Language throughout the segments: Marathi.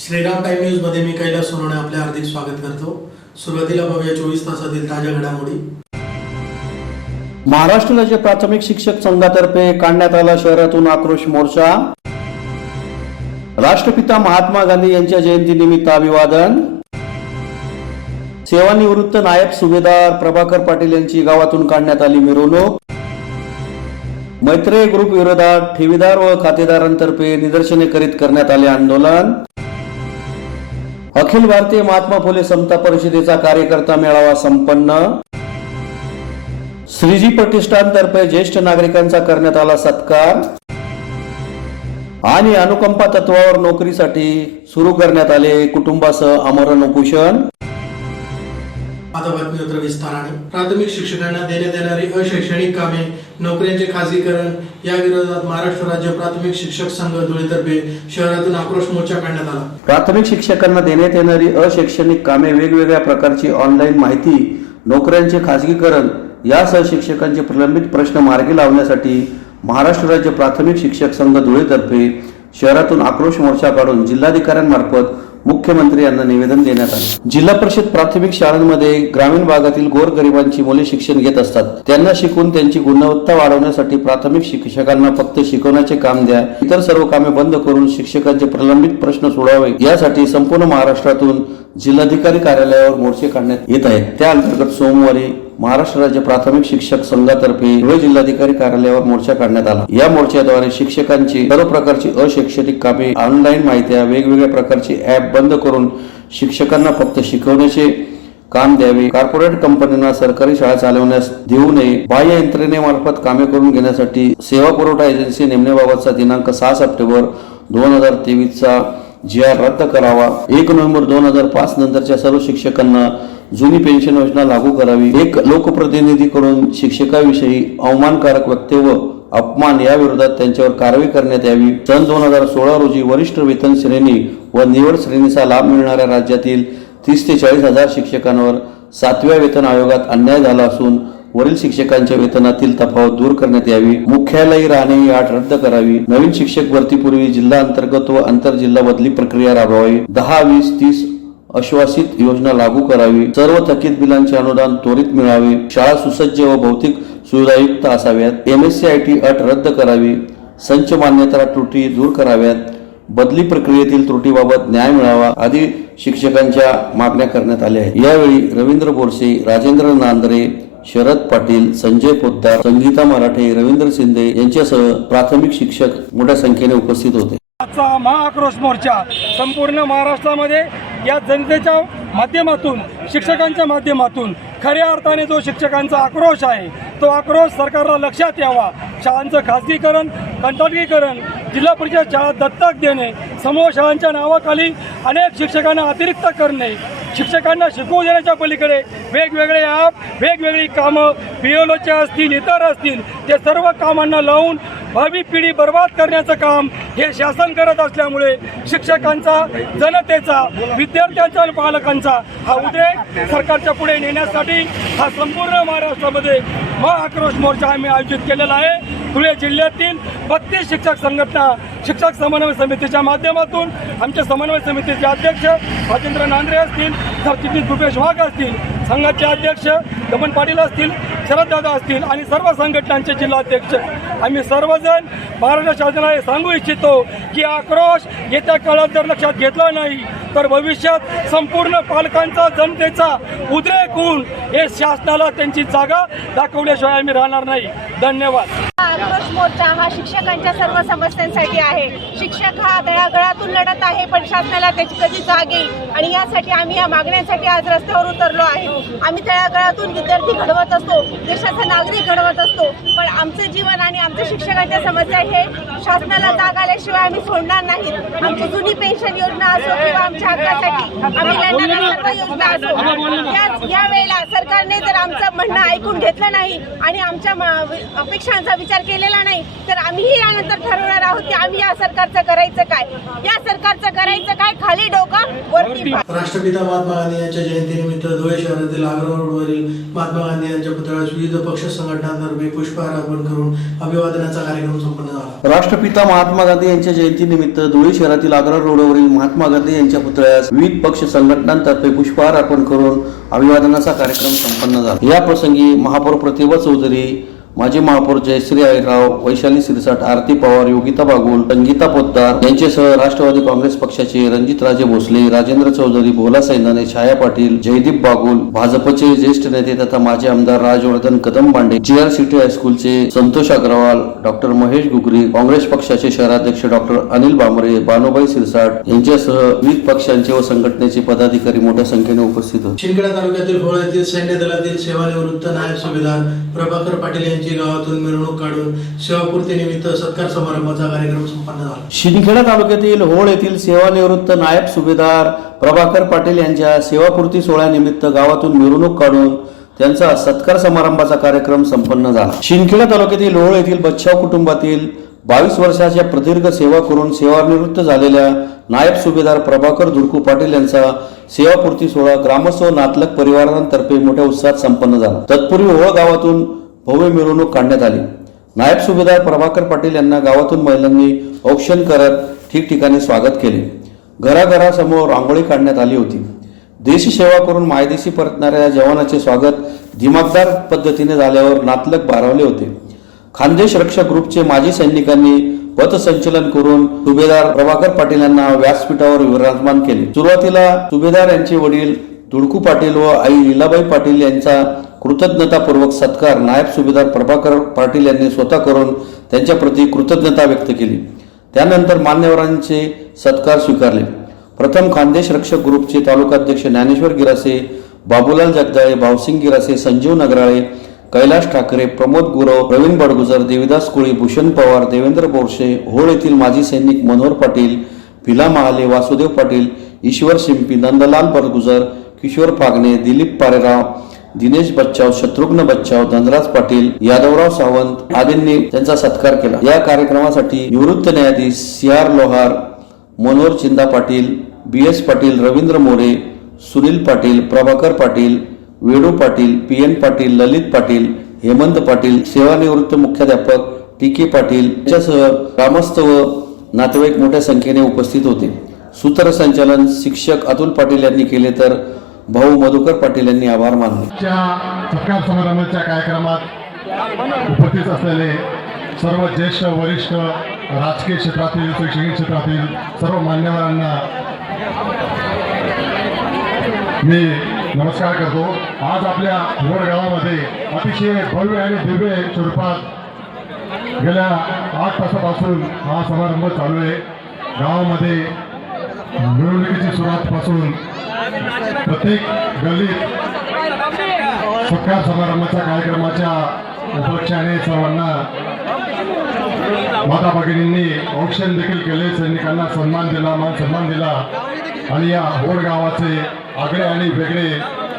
श्रीराम टाइम न्यूज मध्ये मी कैलास सोनवणे आपले हार्दिक स्वागत करतो। सुरुवातीला पाहूया 24 तासातील ताज्या घडामोडी। महाराष्ट्र राज्य प्राथमिक शिक्षक संघातर्फे काढण्यात आला शहरातून आक्रोश मोर्चा। राष्ट्रपिता महात्मा गांधी यांच्या जयंतीनिमित्त अभिवादन। सेवानिवृत्त नायब सुभेदार प्रभाकर पाटील यांची गावातून काढण्यात आली मिरवणूक। मैत्रेय ग्रुप विरोधात ठेवीदार व खातेदारांतर्फे निदर्शने करीत करण्यात आले आंदोलन। अखिल भारतीय महात्मा फुले समता परिषदेचा कार्यकर्ता मेळावा संपन्न। श्रीजी प्रतिष्ठानतर्फे ज्येष्ठ नागरिकांचा करण्यात आला सत्कार आणि अनुकंपा तत्वावर नोकरीसाठी सुरू करण्यात आले कुटुंबासह आमरण उपोषण। आता बातमीपत्र विस्ताराने। प्राथमिक शिक्षकांना देण्यात येणारी अशैक्षणिक कामे नोकऱ्यांचे खासगीकरण या विरोधात महाराष्ट्र राज्य प्राथमिक शिक्षक संघ धुळेतर्फे शहरातून आक्रोश मोर्चा काढण्यात आला। प्राथमिक शिक्षकांना देण्यात येणारी अशैक्षणिक कामे वेगवेगळ्या प्रकारची ऑनलाईन माहिती नोकऱ्यांचे खासगीकरण यासह शिक्षकांचे प्रलंबित प्रश्न मार्गी लावण्यासाठी महाराष्ट्र राज्य प्राथमिक शिक्षक संघ धुळेतर्फे शहरातून आक्रोश मोर्चा काढून जिल्हाधिकाऱ्यांमार्फत मुख्यमंत्री यांना निवेदन देण्यात आले। जिल्हा परिषद प्राथमिक शाळांमध्ये ग्रामीण भागातील गोरगरिबांची मुले शिक्षण घेत असतात। त्यांना शिकून त्यांची गुणवत्ता वाढवण्यासाठी प्राथमिक शिक्षकांना फक्त शिकवण्याचे काम द्या, इतर सर्व कामे बंद करून शिक्षकांचे प्रलंबित प्रश्न सोडवावे यासाठी संपूर्ण महाराष्ट्रातून जिल्हाधिकारी कार्यालयावर मोर्चे काढण्यात येत आहेत। त्या अंतर्गत सोमवारी महाराष्ट्र राज्य प्राथमिक शिक्षक संघातर्फे धुळे जिल्हाधिकारी कार्यालयावर मोर्चा काढण्यात आला। या मोर्चाद्वारे शिक्षकांची सर्व प्रकारची अशैक्षणिक कामे ऑनलाईन माहिती वेगवेगळ्या प्रकारची ऍप बंद करून शिक्षकांना फक्त शिकवण्याचे काम द्यावे, कॉर्पोरेट कंपन्यांना सरकारी शाळा चालवण्यास देऊ नये, बाह्य यंत्रणेमार्फत कामे करून घेण्यासाठी सेवा पुरवठा एजन्सी नेमण्याबाबतचा दिनांक 6 सप्टेंबर 2023 चा GR रद्द करावा। 1 नोव्हेंबर 2005 नंतरच्या सर्व शिक्षकांना जुनी पेन्शन योजना लागू करावी। एक लोकप्रतिनिधीकडून शिक्षकाविषयी अवमानकारक वक्तव्य अपमान या विरोधात त्यांच्यावर कारवाई करण्यात यावी। सन 2016 रोजी वरिष्ठ वेतन श्रेणी व निवड श्रेणीचा लाभ मिळणाऱ्या राज्यातील 30 ते 40 हजार शिक्षकांवर 7व्या वेतन आयोगात अन्याय झाला असून वरील शिक्षकांच्या वेतनातील तफावत दूर करण्यात यावी। मुख्यालयी राहणे ही अट रद्द करावी। नवीन शिक्षक भरतीपूर्वी जिल्हा अंतर्गत व आंतरजिल्हा बदली प्रक्रिया राबवावी। 10, 20, 30 आश्वासित योजना लागू करावी। सर्व थकीत बिलांचे अनुदान त्वरित मिळावे। शाळा सुसज्ज व भौतिक सुविधायुक्त असाव्यात। MSc IT अट रद्द करावी। संच मान्यता त्रुटी दूर कराव्यात। बदली प्रक्रियेतील त्रुटीबाबत न्याय मिळावा आदी शिक्षकांच्या मागण्या करण्यात आल्या आहेत। यावेळी रवींद्र बोरसे, राजेंद्र नांदरे, शरद पाटील, संजय पोद्दार, संगीता मराठे, रवींद्र शिंदे यांच्यासह प्राथमिक शिक्षक मोठ्या संख्येने उपस्थित होते। आजचा महाआक्रोश मोर्चा संपूर्ण महाराष्ट्रामध्ये या जनतेच्या माध्यमातून शिक्षकांच्या माध्यमातून खऱ्या अर्थाने जो शिक्षकांचा आक्रोश आहे तो आक्रोश सरकारला लक्षात यावा। शाळांचं खासगीकरण, कंत्राटीकरण, जिल्हा परिषद शाळा दत्तक देणे, समूह शाळांच्या नावाखाली अनेक शिक्षकांना अतिरिक्त करणे, शिक्षकांना शिकवू देण्याच्या पलीकडे वेगवेगळे ॲप, वेगवेगळी कामं BLOचे असतील, इतर असतील, ते सर्व कामांना लावून भावी पिढी बर्बाद करण्याचं काम हे शासन करत असल्यामुळे शिक्षकांचा, जनतेचा, विद्यार्थ्यांचा आणि पालकांचा हा उद्रेक सरकारच्या पुढे नेण्यासाठी हा संपूर्ण महाराष्ट्रामध्ये महाआक्रोश मोर्चा आम्ही आयोजित केलेला आहे। धुळे जिल्ह्यातील 32 शिक्षक संघटना शिक्षक समन्वय समितीच्या माध्यमातून आमच्या समन्वय समितीचे अध्यक्ष राजेंद्र नांदरे असतील, सरचिटणीस भूपेश वाघ असतील, संघाचे अध्यक्ष गमन पाटील असतील, शरददादा असतील आणि सर्व संघटनांचे जिल्हाध्यक्ष आम्ही सर्वजण महाराष्ट्र शासनाला हे सांगू इच्छितो की आक्रोश येत्या काळात जर लक्षात घेतला नाही तर भविष्यात संपूर्ण पालकांचा, जनतेचा उद्रेक होऊन हे शासनाला त्यांची जागा दाखवल्याशिवाय आम्ही राहणार नाही। धन्यवाद। आक्रोश मोर्चा हा शिक्षकांच्या सर्व समस्यांसाठी आहे। शिक्षक हा तळागाळातून लढत आहे पण शासनाला त्याची कधी जाग येईल आणि यासाठी आम्ही या मागण्यांसाठी आज रस्त्यावर उतरलो आहे। आम्ही तळागाळातून विद्यार्थी घडवत असतो, देशाचा नागरिक घडवत असतो, पण आमचं जीवन आणि आमच्या शिक्षकांच्या समस्या हे शासनाला जाग आल्याशिवाय आम्ही सोडणार नाहीत। आमची जुनी पेन्शन योजना असो किंवा आमच्या हक्कासाठी आम्ही लढणाऱ्या सर्व योजना असो, या वेळेला सरकारने जर आमचं म्हणणं ऐकून घेतलं नाही आणि आमच्या अपेक्षांचा विचार केलेला नाही तर आम्हीही यानंतर ठरवणार आहोत की आम्ही या सरकारचं करायचं काय, या सरकारचं करायचं काय, खाली डोकं वरती पाय. राष्ट्रपिता महात्मा गांधी यांच्या जयंतीनिमित्त धुळे शहरातील आग्रा रोडवरील महात्मा गांधी यांच्या पुतळ्यास विविध पक्ष संघटनांतर्फे पुष्पहार अर्पण करून अभिवादनाचा कार्यक्रम संपन्न झाला. राष्ट्रपिता महात्मा गांधी यांच्या जयंतीनिमित्त धुळे शहरातील आग्रा रोडवरील महात्मा गांधी यांच्या पुतळ्यास विविध पक्ष संघटनांतर्फे पुष्पहार अर्पण करून अभिवादनाचा कार्यक्रम संपन्न झाला. या प्रसंगी महापौर प्रतिभा चौधरी, माजी महापौर जयश्री आईराव, वैशाली सिरसाट, आरती पवार, योगिता बागुल, संगीता पोद्दार यांच्यासह राष्ट्रवादी काँग्रेस पक्षाचे रणजितराजे भोसले, राजेंद्र चौधरी, भोला सैंदाने, छाया पाटील, जयदीप बागुल, भाजपचे ज्येष्ठ नेते तथा माजी आमदार राजवर्धन कदम बांडे, GR सिटी हायस्कूलचे संतोष अग्रवाल, डॉक्टर महेश गुगरी, काँग्रेस पक्षाचे शहराध्यक्ष डॉक्टर अनिल बांबरे, बानुबाई सिरसाट यांच्यासह विविध पक्षांचे व संघटनेचे पदाधिकारी मोठ्या संख्येने उपस्थित होते. शिंदखेडा तालुक्यातील भोळ येथील सैन्य दलातील सेवानिवृत्त नायब सुभेदार प्रभाकर पाटील यांची गावातून मिरवणूक काढून सेवापूर्तीनिमित्त सत्कार समारंभाचा कार्यक्रम संपन्न झाला. शिंदखेडा तालुक्यातील होळ येथील सेवानिवृत्त नायब सुभेदार प्रभाकर पाटील यांच्या सेवापूर्ती सोहळ्यानिमित्त गावातून मिरवणूक काढून त्यांचा सत्कार समारंभाचा कार्यक्रम संपन्न झाला. शिंदखेडा तालुक्यातील होळ येथील बच्छाव कुटुंबातील 22 वर्षाच्या प्रदीर्घ सेवा करून सेवानिवृत्त झालेल्या नायब सुभेदार प्रभाकर धुडकू पाटील यांचा सेवापूर्ती सोहळा ग्रामस्थ व नातलग परिवारांतर्फे मोठ्या उत्साहात संपन्न झाला. तत्पूर्वी होळ गावातून भव्य मिरवणूक काढण्यात आली. नायब सुभेदार प्रभाकर पाटील यांना गावातून महिलांनी औक्षण करत ठिकठिकाणी स्वागत केले. घराघरासमोर रांगोळी काढण्यात आली होती. देशी सेवा करून मायदेशी परतणाऱ्या जवानाचे स्वागत दिमागदार पद्धतीने झाल्यावर नातलग भारावले होते. खानदेश रक्षक ग्रुपचे माजी सैनिकांनी पथसंचलन करून सुभेदार प्रभाकर पाटील यांना व्यासपीठावर विराजमान केले. सुरुवातीला सुभेदार यांचे वडील धुडकू पाटील व आई लीलाबाई पाटील यांचा कृतज्ञतापूर्वक सत्कार नायब सुभेदार प्रभाकर पाटील यांनी स्वतः करून त्यांच्या प्रती कृतज्ञता व्यक्त केली. त्यानंतर मान्यवरांचे सत्कार स्वीकारले. प्रथम खानदेश रक्षक ग्रुपचे तालुकाध्यक्ष ज्ञानेश्वर गिरासे, बाबूलाल जगदाळे, भावसिंग गिरासे, संजीव नगराळे, कैलाश ठाकरे, प्रमोद गुरव, प्रवीण बडगुजर, देविदास कोळी, भूषण पवार, देवेंद्र बोरसे, होळ येथील माजी सैनिक मनोहर पाटील, पिला महाले, वासुदेव पाटील, ईश्वर शिंपी, नंदलाल बडगुजर, किशोर फागणे, दिलीप पारेराव, दिनेश बच्चाव, शत्रुघ्न बच्चाव, धनराज पाटील, यादवराव सावंत आदींनी त्यांचा सत्कार केला. या कार्यक्रमासाठी निवृत्त न्यायाधीश CR लोहार, मनोहर चिंदा पाटील, BS पाटील, रवींद्र मोरे, सुनील पाटील, प्रभाकर पाटील, वेणू पाटील, PN पाटील, ललित पाटील, हेमंत पाटील, सेवानिवृत्त मुख्याध्यापक TK पाटील यांच्यासह ग्रामस्थ व नातेवाईक मोठ्या संख्येने उपस्थित होते. सूत्रसंचालन शिक्षक अतुल पाटील यांनी केले तर भाऊ मधुकर पाटील यांनी आभार मानले. सत्कार समारंभाच्या कार्यक्रमात उपस्थित असलेले सर्व ज्येष्ठ वरिष्ठ राजकीय क्षेत्रातील शैक्षणिक क्षेत्रातील सर्व मान्यवरांना मी नमस्कार करतो. आज आपल्या होळ गावामध्ये अतिशय भव्य आणि दिव्य स्वरूपात गेल्या 8 तासापासून हा समारंभ चालू आहे. गावामध्ये मिरवणुकीची सुरुवातपासून प्रत्येक गल्लीत सत्कार समारंभाच्या कार्यक्रमाच्या उपलक्षाने सर्वांना माता भगिनींनी औक्षण देखील केले, सैनिकांना सन्मान दिला, मान सन्मान दिला आणि या होळ गावाचे आगळे आणि वेगळे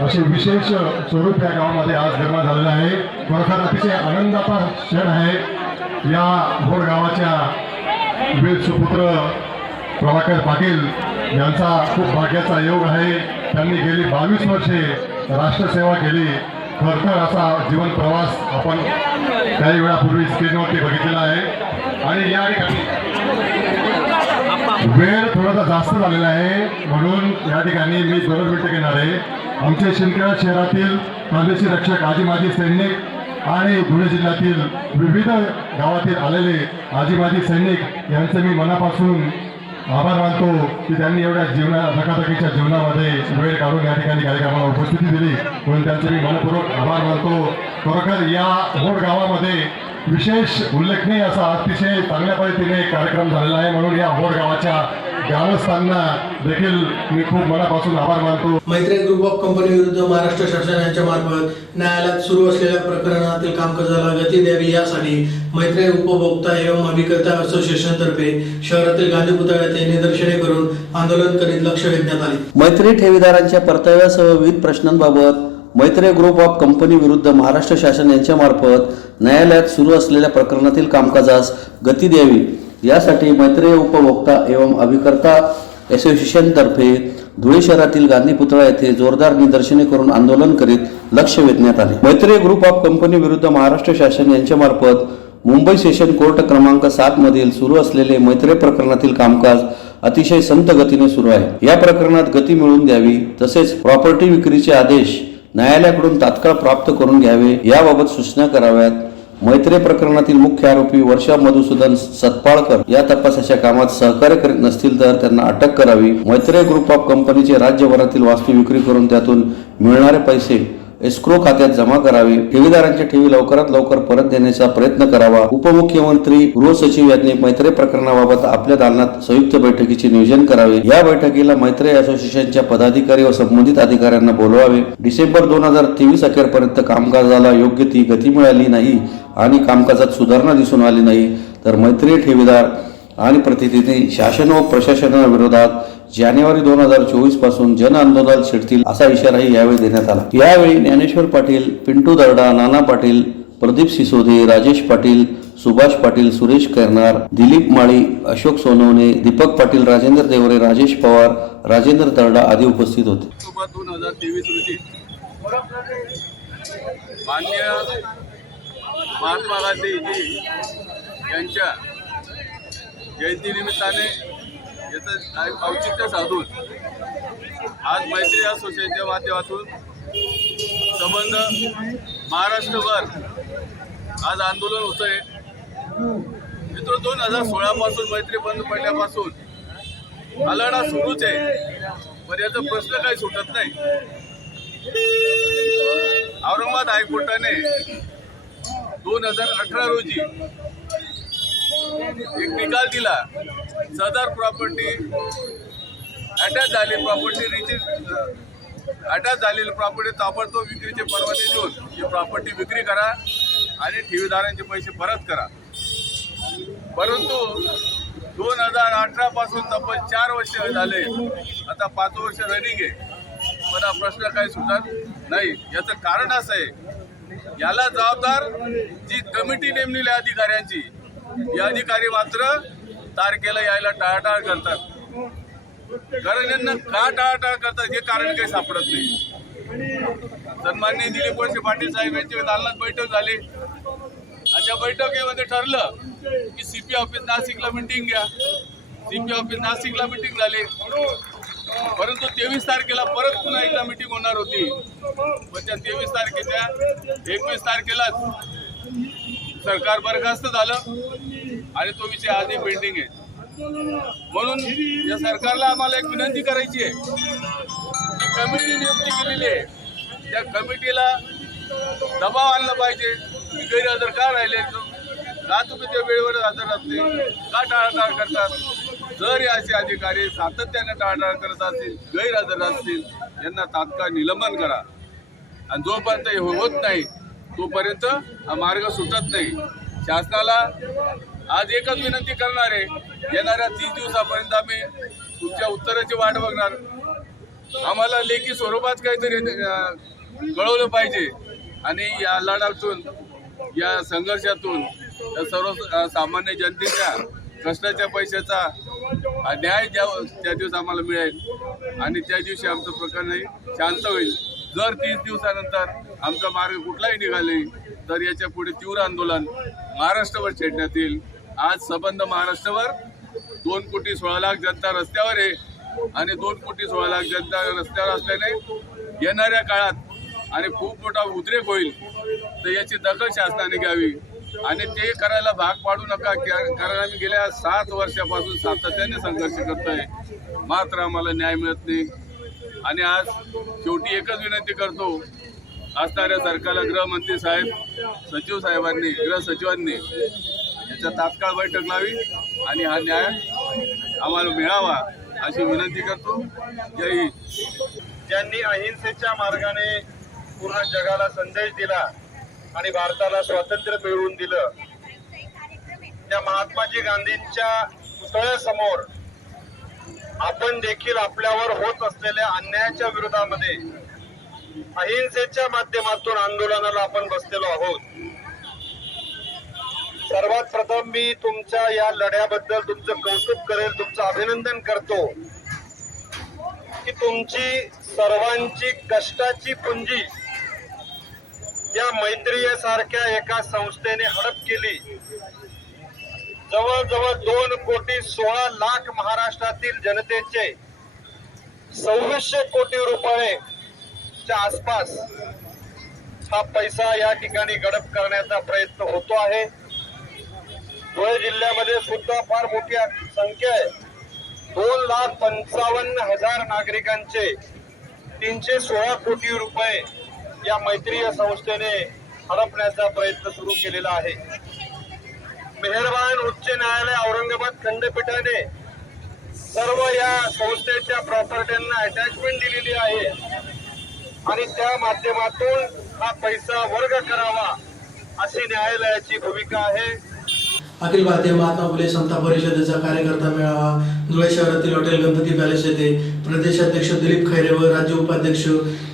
असे विशेष स्वरूप या गावामध्ये आज निर्माण झालेलं आहे. खरोखर अतिशय आनंदाचा क्षण आहे. या होळ गावाच्या वीर सुपुत्र प्रभाकर पाटील यांचा खूप भाग्याचा योग आहे. त्यांनी गेली 22 वर्षे राष्ट्रसेवा केली. खरतर असा जीवन प्रवास आपण काही वेळापूर्वी स्क्रीनवरती बघितलेला आहे आणि या ठिकाणी वेळ थोडासा जास्त झालेला आहे म्हणून या ठिकाणी मी 2 मिनिटं घेणार आहे. आमचे शिंदखेडा शहरातील खानदेशी रक्षक आजी माजी सैनिक आणि धुळे जिल्ह्यातील विविध गावातील आलेले आजी माजी सैनिक यांचे मी मनापासून आभार मानतो की त्यांनी एवढ्या धकाधकीच्या जीवनामध्ये वेळ काढून या ठिकाणी कार्यक्रमाला उपस्थिती दिली म्हणून त्यांचे मी मनपूर्वक आभार मानतो. खरोखर या होळ गावामध्ये विशेष उल्लेखनीय असा अतिशय चांगल्या पद्धतीने कार्यक्रम झालेला आहे म्हणून या होळ गावाच्या ग्रामस्थांना देखील मी खूप मनापासून आभार मानतो. मैत्री ग्रुप ऑफ कंपनी विरुद्ध महाराष्ट्र शासन यांच्या मार्फत न्यायालयात सुरू असलेल्या प्रकरणातील कामकाजाला गती द्यावी यासाठी मैत्री उपभोक्ता एवं अभिकर्ता असोसिएशन तर्फे शहरातील गांधी पुतळा येथे निदर्शने करून आंदोलन करीत लक्ष वेधण्यात आले. मैत्री ठेवीदारांच्या परताव्यासह विविध प्रश्नांबाबत मैत्री ग्रुप ऑफ कंपनी विरुद्ध महाराष्ट्र शासन यांच्या मार्फत न्यायालयात सुरू असलेल्या प्रकरणातील कामकाजास गती द्यावी यासाठी मैत्री उपभोक्ता एवं अभिकर्ता असोसिएशन तर्फे धुळे शहरातील गांधी पुतळा येथे जोरदार निदर्शने करून आंदोलन करीत लक्ष वेधण्यात आले. मैत्री ग्रुप ऑफ कंपनी विरुद्ध महाराष्ट्र शासन यांच्या मार्फत मुंबई सेशन कोर्ट क्रमांक 7 मधील सुरू असलेले मैत्री प्रकरणातील कामकाज अतिशय संत गतीने सुरू आहे. या प्रकरणात गती मिळवून द्यावी तसेच प्रॉपर्टी विक्रीचे आदेश न्यायालयाकडून तात्काळ प्राप्त करून घ्यावे याबाबत सूचना कराव्यात. मैत्री प्रकरणातील मुख्य आरोपी वर्षा मधुसूदन सतपाळकर या तपासाच्या कामात सहकार्य करीत नसतील तर त्यांना अटक करावी. मैत्री ग्रुप ऑफ कंपनीचे राज्यभरातील वास्तू विक्री करून त्यातून मिळणारे पैसे एस्क्रो खात्यात जमा करावे. ठेवीदारांच्या ठेवी लवकरात लवकर परत देण्याचा प्रयत्न करावा. उपमुख्यमंत्री गृहसचिव यांनी मैत्री प्रकरणाबाबत आपल्या दालनात संयुक्त बैठकीचे नियोजन करावे. या बैठकीला मैत्री असोसिएशनच्या पदाधिकारी व संबंधित अधिकाऱ्यांना बोलवावे. डिसेंबर 2023 अखेरपर्यंत कामकाजाला योग्य ती गती मिळाली नाही आणि कामकाजात सुधारणा दिसून आली नाही तर मैत्री ठेवीदार आणि प्रतिनिधी शासन व प्रशासनाविरोधात जानेवारी 2024 पासून जन आंदोलन छेडतील असा इशाराही यावेळी देण्यात आला. यावेळी ज्ञानेश्वर पाटील, पिंटू दर्डा, नाना पाटील, प्रदीप सिसोदे, राजेश पाटील, सुभाष पाटील, सुरेश करनार, दिलीप माळी, अशोक सोनवणे, दीपक पाटील, राजेंद्र देवरे, राजेश पवार, राजेंद्र दर्डा आदी उपस्थित होते. 2023 रोजी माननीय महात्मा गांधीजी यांच्या जयंतीनिमित्ताने याचं औचित्य साधून आज मैत्री असोसिएशनच्या माध्यमातून संबंध महाराष्ट्रभर आज आंदोलन होत आहे. मित्र 2016 पासून मैत्री बंद पडल्यापासून हा लढा सुरूच आहे पण याचा प्रश्न काही सुटत नाही. औरंगाबाद हायकोर्टाने 2018 रोजी एक निकाल दिला. सदर प्रॉपर्टी अटॅच झालेली प्रॉपर्टी ताबडतोब विक्रीचे परवाने देऊन ही प्रॉपर्टी विक्री करा आणि ठेवीदारांचे पैसे परत करा. परंतु 2018 पासून तब्बल 4 वर्ष झाले, आता 5 वर्ष रनिंग आहे पण हा प्रश्न काही सुटत नाही. याचं कारण असं आहे याला जबाबदार जी कमिटी नेमलेल्या अधिकाऱ्यांची या अधिकारी मात्र तारखेला यायला टाळाटाळ करतात. कारण यांना का टाळाटाळ करतात हे कारण काही सापडत नाही. सन्माननीय दिलीप वळसे पाटील साहेब यांची दालनात बैठक झाली आणि त्या बैठकीमध्ये ठरलं की सीपी ऑफिस नाशिकला मीटिंग घ्या. सीपी ऑफिस नाशिकला मीटिंग झाली परंतु 23 तारखेला परत पुन्हा एकदा मीटिंग होणार होती पण त्या 23 तारखेच्या 21 तारखेलाच सरकार बरखास्त झालं आणि तो विषय आधी पेंडिंग आहे. म्हणून या सरकारला आम्हाला एक विनंती करायची आहे की कमिटी नियुक्ती केलेली आहे त्या कमिटीला दबाव आणला पाहिजे की गैरहजर का राहिले, का तुम्ही त्या वेळेवर हजर राहत नाही, का टाळाटाळ करतात. जर असे अधिकारी सातत्याने टाळाटाळ करत असतील, गैरहजर असतील यांना तात्काळ निलंबन करा आणि जोपर्यंत हे होत नाही तोपर्यंत हा मार्ग सुटत नाही. शासनाला आज एकच विनंती करणार आहे, येणाऱ्या 30 दिवसापर्यंत आम्ही तुमच्या उत्तराची वाट बघणार. आम्हाला लेखी स्वरूपात काहीतरी कळवलं पाहिजे आणि या लढ्यातून या संघर्षातून या सर्व सामान्य जनतेच्या कष्टाच्या पैशाचा न्याय त्या दिवस आम्हाला मिळेल आणि त्या दिवशी आमचं प्रकरणही शांत होईल. जर 30 दिवसानंतर आमचा मार्ग कुठलाही निघाले तर याच्या पुढे तीव्र आंदोलन महाराष्ट्रावर छेडण्यात येईल. आज संबंध महाराष्ट्रावर 2,16,00,000 जनता रस्त्यावर आहे आणि 2,16,00,000 जनता रस्त्यावर असल्याने येणाऱ्या काळात आणि खूप मोठा उद्रेक होईल तर याची दखल शासनाने घ्यावी आणि ते करायला भाग पाडू नका. कारण आम्ही गेल्या 7 वर्षापासून सातत्याने संघर्ष करतोय मात्र आम्हाला न्याय मिळत नाही. आणि आज शेवटी एकच विनंती करतो असणाऱ्या सरकारला गृहमंत्री साहेब, सचिव साहेबांनी, गृह सचिवांनी याच्या तात्काळ बैठक लावी आणि हा न्याय आम्हाला मिळावा अशी विनंती करतो. जय हिंद. ज्यांनी अहिंसेच्या मार्गाने पूर्ण जगाला संदेश दिला आणि भारताला स्वातंत्र्य मिळवून दिलं, त्या महात्माजी गांधींच्या पुतळ्यासमोर आपण देखील आपल्यावर होत असलेल्या अन्यायाच्या विरोधामध्ये अहिंसेच्या माध्यमातून आंदोलनाला आपण बसलेलो आहोत. सर्वात प्रथम मी तुमच्या या लढ्याबद्दल तुमचं कौतुक करेल, तुमचं अभिनंदन करतो की तुमची सर्वांची कष्टाची पुंजी या मैत्रीय सारख्या एका संस्थेने हडप केली. जवळजवळ 2,16,00,000 महाराष्ट्रातील जनतेचे 2,600 कोटी रुपयेच्या आसपास हा पैसा या ठिकाणी गडप करण्याचा प्रयत्न होतो आहे. धुळे जिल्ह्यामध्ये सुद्धा फार मोठी संख्या आहे. 2,55,000 नागरिकांचे 316 कोटी रुपये या मैत्रीय संस्थेने हडपण्याचा प्रयत्न सुरू केलेला आहे. मेहरबान उच्च न्यायालय औरंगाबाद खंडपीठाने सर्व या संस्थेच्या प्रॉपर्ट्यांना अटॅचमेंट दिलेली आहे आणि त्या माध्यमातून हा पैसा वर्ग करावा अशी न्यायालयाची भूमिका आहे. अखिल भारतीय महात्मा फुले समता परिषदेचा कार्यकर्ता मेळावा धुळे शहरातील हॉटेल गणपती पॅलेस येथे प्रदेशाध्यक्ष दिलीप खैरे व राज्य उपाध्यक्ष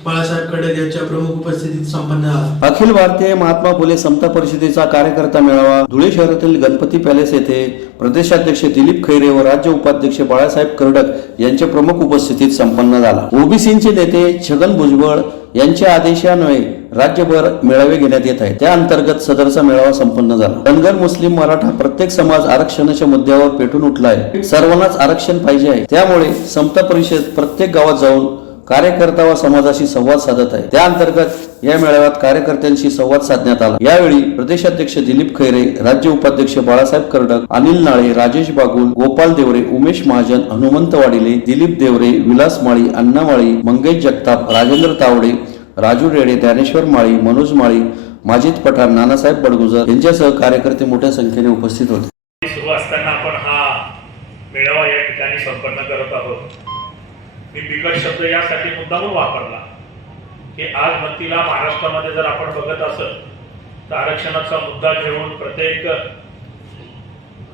बाळासाहेब खडक यांच्या प्रमुख उपस्थितीत संपन्न झाला. अखिल भारतीय महात्मा फुले समता परिषदेचा कार्यकर्ता मेळावा धुळे शहरातील गणपती पॅलेस येथे प्रदेशाध्यक्ष दिलीप खैरे व राज्य उपाध्यक्ष बाळासाहेब खडक यांच्या प्रमुख उपस्थितीत संपन्न झाला. ओबीसीचे नेते छगन भुजबळ यांच्या आदेशान्वये राज्यभर मेळावे घेण्यात येत आहेत. त्या अंतर्गत सदरचा मेळावा संपन्न झाला. धनगर, मुस्लिम, मराठा प्रत्येक समाज आरक्षणाच्या मुद्द्यावर पेटून उठला आहे. सर्वांनाच आरक्षण पाहिजे आहे. त्यामुळे समता परिषद प्रत्येक गावात जाऊन कार्यकर्ता व समाजाशी संवाद साधत आहे. त्या अंतर्गत या मेळाव्यात कार्यकर्त्यांशी संवाद साधण्यात आला. यावेळी प्रदेशाध्यक्ष दिलीप खैरे, राज्य उपाध्यक्ष बाळासाहेब खडक, अनिल नाळे, राजेश बागुल, गोपाल देवरे, उमेश महाजन, हनुमंत वाडिले, दिलीप देवरे, विलास माळी, अण्णा माळी, मंगेश जगताप, राजेंद्र तावडे, राजू रेडे, ज्ञानेश्वर माळी, मनोज माळी, माजिद पठाण, नानासाहेब बडगुजर यांच्यासह कार्यकर्ते मोठ्या संख्येने उपस्थित होते. सुरू असताना आपण हा मेळावा या ठिकाणी संपन्न करत आहोत. मी बिकट शब्द यासाठी मुद्दामून वापरला की आज मतीला महाराष्ट्रामध्ये जर आपण बघत असत तर आरक्षणाचा मुद्दा घेऊन प्रत्येक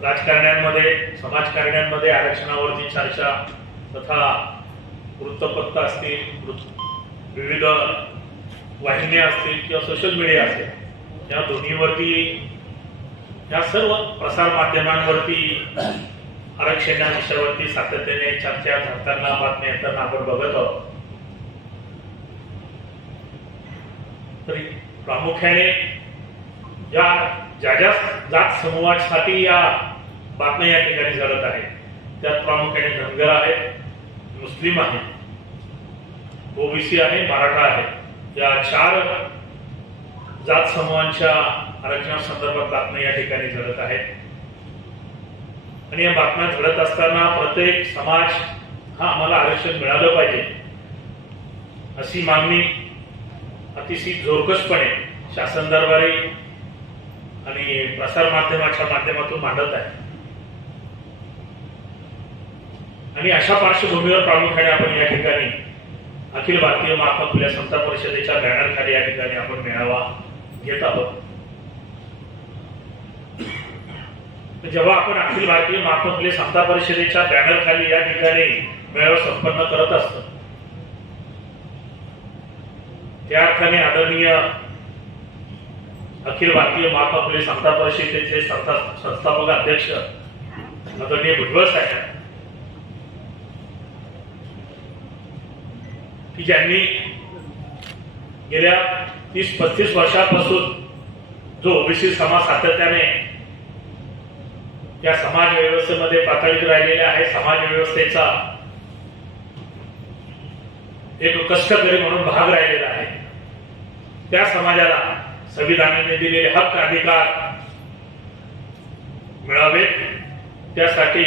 राजकारण्यांमध्ये, समाजकारण्यांमध्ये आरक्षणावरची चर्चा तथा वृत्तपत्र असतील, विविध वाहिन्या असतील किंवा सोशल मीडिया असेल, या दोन्हीवरती, या सर्व प्रसार माध्यमांवरती आरक्षण या विषयावरती सातत्याने चर्चा करताना, बातम्या येताना आपण बघत आहोत. तरी प्रामुख्याने ज्या जात समूहासाठी या बातम्या या ठिकाणी घडत आहेत त्यात प्रामुख्याने धनगर आहेत, मुस्लिम आहेत, ओबीसी आहे, मराठा आहे. या 4 जात समूहांच्या आरक्षणासंदर्भात बातम्या या ठिकाणी घडत आहेत. आणि या बातम्या घडत असताना प्रत्येक समाज हा आम्हाला आरक्षण मिळालं पाहिजे अशी मागणी अतिशय जोरकसपणे शासन दरबारी आणि प्रसार माध्यमाच्या माध्यमातून मांडत आहे. आणि अशा पार्श्वभूमीवर प्रामुख्याने आपण या ठिकाणी अखिल भारतीय महात्मा फुले समता परिषदेच्या बॅनरखाली या ठिकाणी आपण मेळावा घेत आहोत. जेव्हा आपण अखिल भारतीय महात्मा फुले समता परिषदेच्या बॅनरखाली या ठिकाणी मेळावा संपन्न करत असतो त्या अर्थाने आदरणीय अखिल भारतीय महात्मा फुले समता परिषदेचे संस्थापक अध्यक्ष आदरणीय भुजबळ साहेब की ज्यांनी गेल्या 30-35 वर्षापासून जो ओबीसी समाज सातत्याने या समाज व्यवस्थेमध्ये प्राथमिक राहिलेला आहे, समाज व्यवस्थेचा एक कष्टकरी म्हणून भाग राहिलेला आहे, त्या समाजाला संविधानाने दिलेले हक्क अधिकार मिळावेत त्यासाठी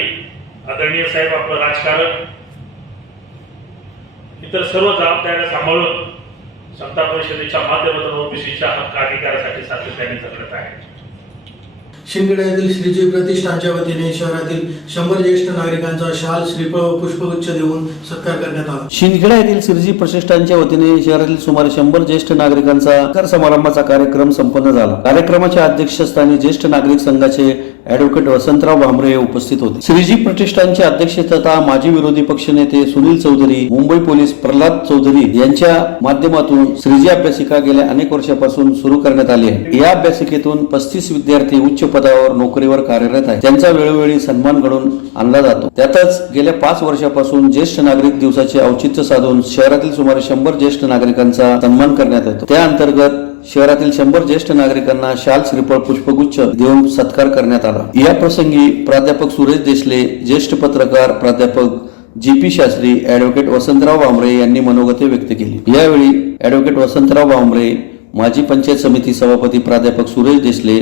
आदरणीय साहेब आपलं राजकारण इतर सर्व जबाबदाऱ्या सांभाळून समता परिषदेच्या माध्यमातून ओबीसीच्या हक्क अधिकारासाठी सातत्याने झगडत आहे. शिंदखेडा येथील श्रीजी प्रतिष्ठानच्या वतीने शहरातील 100 ज्येष्ठ नागरिकांचा शाल, श्रीफळ व पुष्पगुच्छ देऊन सत्कार करण्यात आला. शिंदखेडा येथील श्रीजी प्रतिष्ठानच्या वतीने शहरातील सुमारे 100 ज्येष्ठ नागरिकांचा सत्कार समारंभाचा कार्यक्रम संपन्न झाला. कार्यक्रमाच्या अध्यक्षस्थानी ज्येष्ठ नागरिक संघाचे ॲडव्होकेट वसंतराव भांबरे उपस्थित होते. श्रीजी प्रतिष्ठानचे अध्यक्ष तथा माजी विरोधी पक्षनेते सुनील चौधरी, मुंबई पोलीस प्रल्हाद चौधरी यांच्या माध्यमातून श्रीजी अभ्यासिका गेल्या अनेक वर्षापासून सुरू करण्यात आली आहे. या अभ्यासिकेतून 35 विद्यार्थी उच्च पदावर नोकरीवर कार्यरत आहेत. त्यांचा वेळोवेळी सन्मान घडवून आणला जातो. त्यातच गेल्या 5 वर्षापासून ज्येष्ठ नागरिक दिवसाचे औचित्य साधून शहरातील सुमारे 100 ज्येष्ठ नागरिकांचा सन्मान करण्यात येतो. त्या अंतर्गत शहरातील 100 ज्येष्ठ नागरिकांना शाल, श्रीफळ, पुष्पगुच्छ देऊन सत्कार करण्यात आला. या प्रसंगी प्राध्यापक सुरेश देशले, ज्येष्ठ पत्रकार प्राध्यापक GP शास्त्री, ॲडव्होकेट वसंतराव भांबरे यांनी मनोगते व्यक्त केली. यावेळी ॲडव्होकेट वसंतराव भांबरे, माजी पंचायत समिती सभापती प्राध्यापक सुरेश देशले,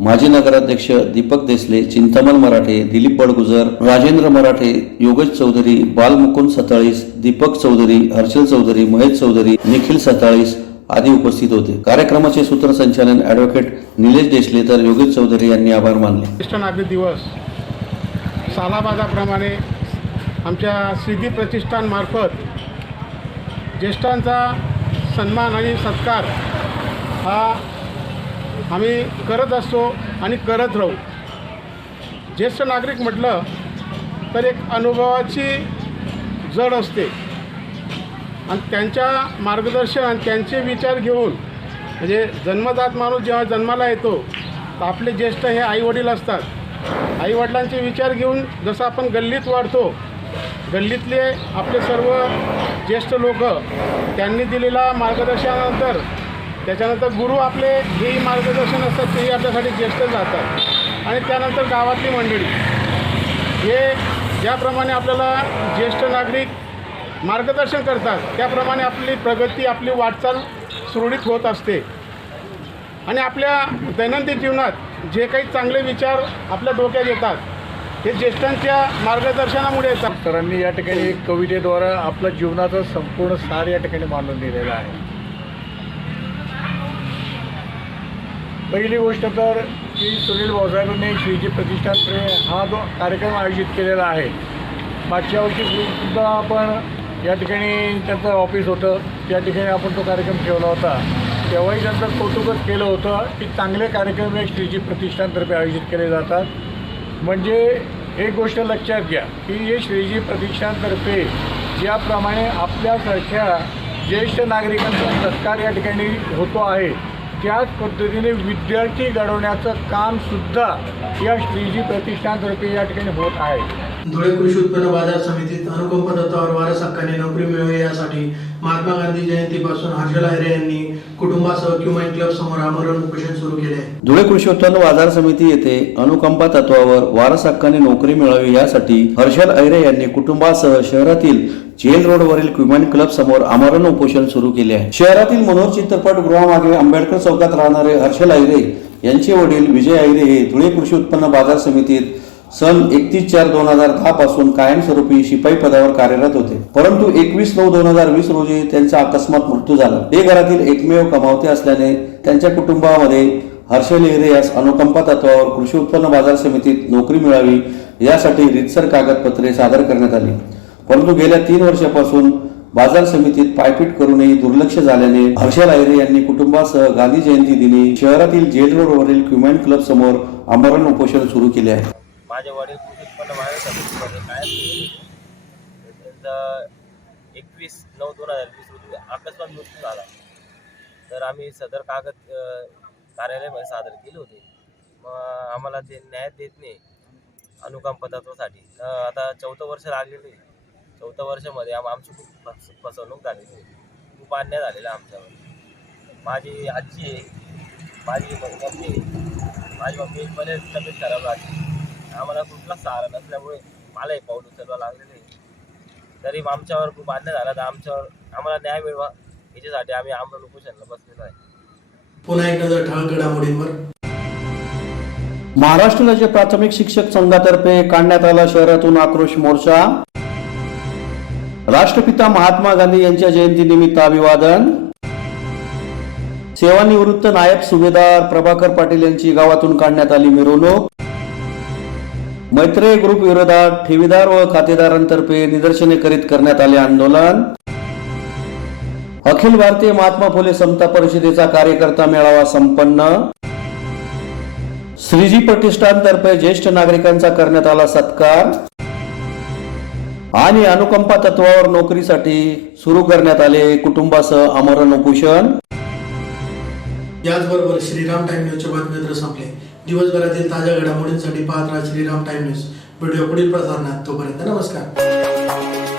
माजी नगराध्यक्ष दीपक देशले, चिंतामण मराठे, दिलीप बडगुजर, राजेंद्र मराठे, योगेश चौधरी, बालमुकुंद सताळीस, दीपक चौधरी, हर्षल चौधरी, महेश चौधरी, निखिल सताळीस आदी उपस्थित होते. कार्यक्रमाचे सूत्रसंचालन ॲडव्होकेट निलेश देशले तर योगेश चौधरी यांनी आभार मानले. ज्येष्ठ नागरिक दिवस सालाबादाप्रमाणे आमच्या श्रीजी प्रतिष्ठानमार्फत ज्येष्ठांचा सन्मान आणि सत्कार हा आम्ही करत असतो आणि करत राहू. ज्येष्ठ नागरिक म्हटलं तर एक अनुभवाची जड असते आणि त्यांच्या मार्गदर्शन आणि त्यांचे विचार घेऊन, म्हणजे जन्मजात माणूस जेव्हा जन्माला येतो तर आपले ज्येष्ठ हे आईवडील असतात. आईवडिलांचे विचार घेऊन जसं आपण गल्लीत वाढतो, गल्लीतले आपले सर्व ज्येष्ठ लोक त्यांनी दिलेल्या मार्गदर्शनानंतर त्याच्यानंतर गुरु आपले हेही मार्गदर्शन असतात, तेही आपल्यासाठी ज्येष्ठ जातात आणि त्यानंतर गावातली मंडळी हे ज्याप्रमाणे आपल्याला ज्येष्ठ नागरिक मार्गदर्शन करतात त्याप्रमाणे आपली प्रगती, आपली वाटचाल सुरळीत होत असते आणि आपल्या दैनंदिन जीवनात जे काही चांगले विचार आपल्या डोक्यात येतात हे ज्येष्ठांच्या मार्गदर्शनामुळे येतात. सरांनी या ठिकाणी एक कवितेद्वारा आपल्या जीवनाचं संपूर्ण सार या ठिकाणी मांडून दिलेलं आहे. पहिली गोष्ट तर की सुनील भाऊसाहेबांनी श्रीजी प्रतिष्ठान हा जो कार्यक्रम आयोजित केलेला आहे, मागच्या वर्षी सुद्धा आपण या ठिकाणी त्यांचं ऑफिस होतं, त्या ठिकाणी आपण तो कार्यक्रम ठेवला होता. तेव्हाही त्यांचं कौतुकच केलं होतं की चांगले कार्यक्रम हे श्रीजी प्रतिष्ठानतर्फे आयोजित केले जातात. म्हणजे एक गोष्ट लक्षात घ्या की हे श्रीजी प्रतिष्ठानतर्फे ज्याप्रमाणे आपल्यासारख्या ज्येष्ठ नागरिकांचा सत्कार या ठिकाणी होतो आहे, त्याच पद्धतीने विद्यार्थी घडवण्याचं कामसुद्धा या श्रीजी प्रतिष्ठानतर्फे या ठिकाणी होत आहे. धुळे कृषी उत्पन्न बाजार समितीत अनुकंप तत्वावर वारस हक्काने नोकरी मिळावी यासाठी महात्मा गांधी जयंतीपासून हर्षल अहिरे यांनी कुटुंबासह क्युमाइन क्लब समोर आमरण उपोषण सुरू केले आहे. धुळे कृषी उत्पन्न बाजार समिती येथे अनुकंपा तत्वावर वारस हक्काने नोकरी मिळावी यासाठी हर्षल अहिरे यांनी कुटुंबासह शहरातील जेल रोडवरील क्युमाइन क्लब समोर आमरण उपोषण सुरू केले आहे. शहरातील मनोहर चित्रपट गृहामागे आंबेडकर चौकात राहणारे हर्षल अहिरे यांचे वडील विजय अहिरे हे धुळे कृषी उत्पन्न बाजार समितीत सन 31/4/2010 पासून कायमस्वरूपी शिपाई पदावर कार्यरत होते. परंतु 21/9/2020 रोजी त्यांचा अकस्मात मृत्यू झाला. ते घरातील एकमेव कमावते असल्याने त्यांच्या कुटुंबामध्ये हर्षल अहिरे यास अनुकंपा तत्वावर कृषी उत्पन्न बाजार समितीत नोकरी मिळावी यासाठी रीतसर कागदपत्रे सादर करण्यात आली. परंतु गेल्या 3 वर्षापासून बाजार समितीत पायपीट करूनही दुर्लक्ष झाल्याने हर्षल अहिरे यांनी कुटुंबासह गांधी जयंती दिनी शहरातील जेल रोडवरील क्युमाइन क्लब समोर आमरण उपोषण सुरू केले आहे. माझे वडील कृषी उत्पन्न बाजार समितीमध्ये कायम त्यांचा 21/9/2020 रोजी अकस्मात मृत्यू झाला. तर आम्ही सदर कागद कार्यालयामध्ये सादर केले होते. मग आम्हाला ते न्याय देत नाही अनुकंपा तत्वासाठी. आता 4थं वर्ष लागलेलं आहे. 4थ्या वर्षामध्ये आमची खूप फसवणूक झालेली आहे, खूप अन्याय झालेला आहे आमच्यावर. माझी आजी आहे, माझी मम्मी बरेच तब्येत खराब राहते. आम्हाला कुठला सहारा नसल्यामुळे मला हे पाऊल उचलवा लागलेलं आहे. तरी आमच्यावर खूप अन्याय झाला, तर आम्हाला न्याय मिळवा याच्यासाठी आम्ही आमरण उपोषणाला बसलेलो आहे. पुन्हा एक नजर ठळक घडामोडींवर. महाराष्ट्र राज्य प्राथमिक शिक्षक संघातर्फे काढण्यात आला शहरातून आक्रोश मोर्चा. राष्ट्रपिता महात्मा गांधी यांच्या जयंतीनिमित्त अभिवादन. सेवानिवृत्त नायब सुभेदार प्रभाकर पाटील यांची गावातून काढण्यात आली मिरवणूक. मैत्रेय ग्रुप विरोधात ठेवीदार व खातेदारांतर्फे निदर्शने करीत करण्यात आले आंदोलन. अखिल भारतीय महात्मा फुले समता परिषदेचा कार्यकर्ता मेळावा संपन्न. श्रीजी प्रतिष्ठानतर्फे ज्येष्ठ नागरिकांचा करण्यात आला सत्कार. आणि अनुकंपा तत्वावर नोकरीसाठी सुरू करण्यात आले कुटुंबासह आमरण उपोषण. याचबरोबर श्रीराम टाइम न्यूजच्या बातमीपत्र संपले. दिवसभरातील ताज्या घडामोडींसाठी पाहत राहा श्रीराम टाइम न्यूज. व्हिडिओ पुढील प्रसारणात. तोपर्यंत नमस्कार.